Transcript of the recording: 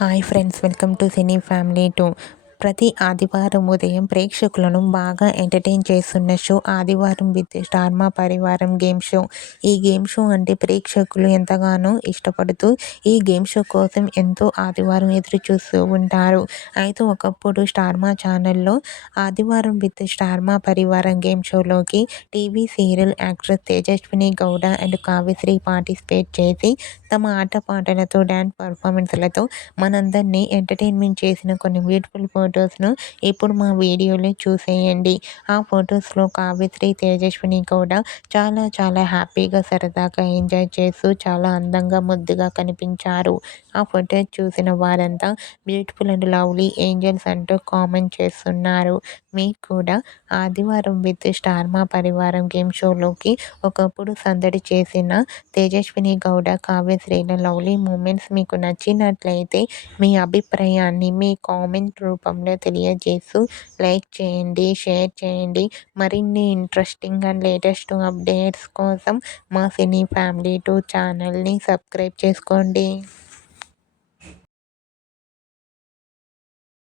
Hi friends, welcome to cine family 2. ప్రతి ఆదివారం ఉదయం ప్రేక్షకులను బాగా ఎంటర్టైన్ చేస్తున్న షో ఆదివారం విత్ స్టార్ మా పరివారం గేమ్ షో. ఈ గేమ్ షో అంటే ప్రేక్షకులు ఎంతగానో ఇష్టపడుతూ ఈ గేమ్ షో కోసం ఎంతో ఆదివారం ఎదురు చూస్తూ ఉంటారు. అయితే ఒకప్పుడు స్టార్ మా ఛానల్లో ఆదివారం విత్ స్టార్ మా పరివారం గేమ్ షోలోకి TV serial actress Tejaswini Gowda and Kavyasri participate చేసి తమ ఆటపాటలతో డ్యాన్స్ పర్ఫార్మెన్స్లతో మనందరినీ ఎంటర్టైన్మెంట్ చేసిన కొన్ని బ్యూటిఫుల్ ఫొటోస్ను ఇప్పుడు మా వీడియోలో చూసేయండి. ఆ ఫొటోస్లో కావ్యశ్రీ, తేజస్విని గౌడ చాలా చాలా హ్యాపీగా సరదాగా ఎంజాయ్ చేస్తూ చాలా అందంగా ముద్దుగా కనిపించారు. ఆ ఫొటోస్ చూసిన వారంతా బ్యూటిఫుల్ అండ్ లవ్లీ ఏంజల్స్ అంటూ కామెంట్ చేస్తున్నారు. మీకు కూడా ఆదివారం విత్ స్టార్ మా పరివారం గేమ్ షోలోకి ఒకప్పుడు సందడి చేసిన తేజస్విని గౌడ, కావ్యశ్రీల లవ్లీ మూమెంట్స్ మీకు నచ్చినట్లయితే మీ అభిప్రాయాన్ని మీ కామెంట్ రూపంలో తెలియజేస్తూ లైక్ చేయండి, షేర్ చేయండి. మరిన్ని ఇంట్రెస్టింగ్ అండ్ లేటెస్ట్ అప్డేట్స్ కోసం మా సినీ ఫ్యామిలీ 2 ఛానల్ని సబ్స్క్రైబ్ చేసుకోండి.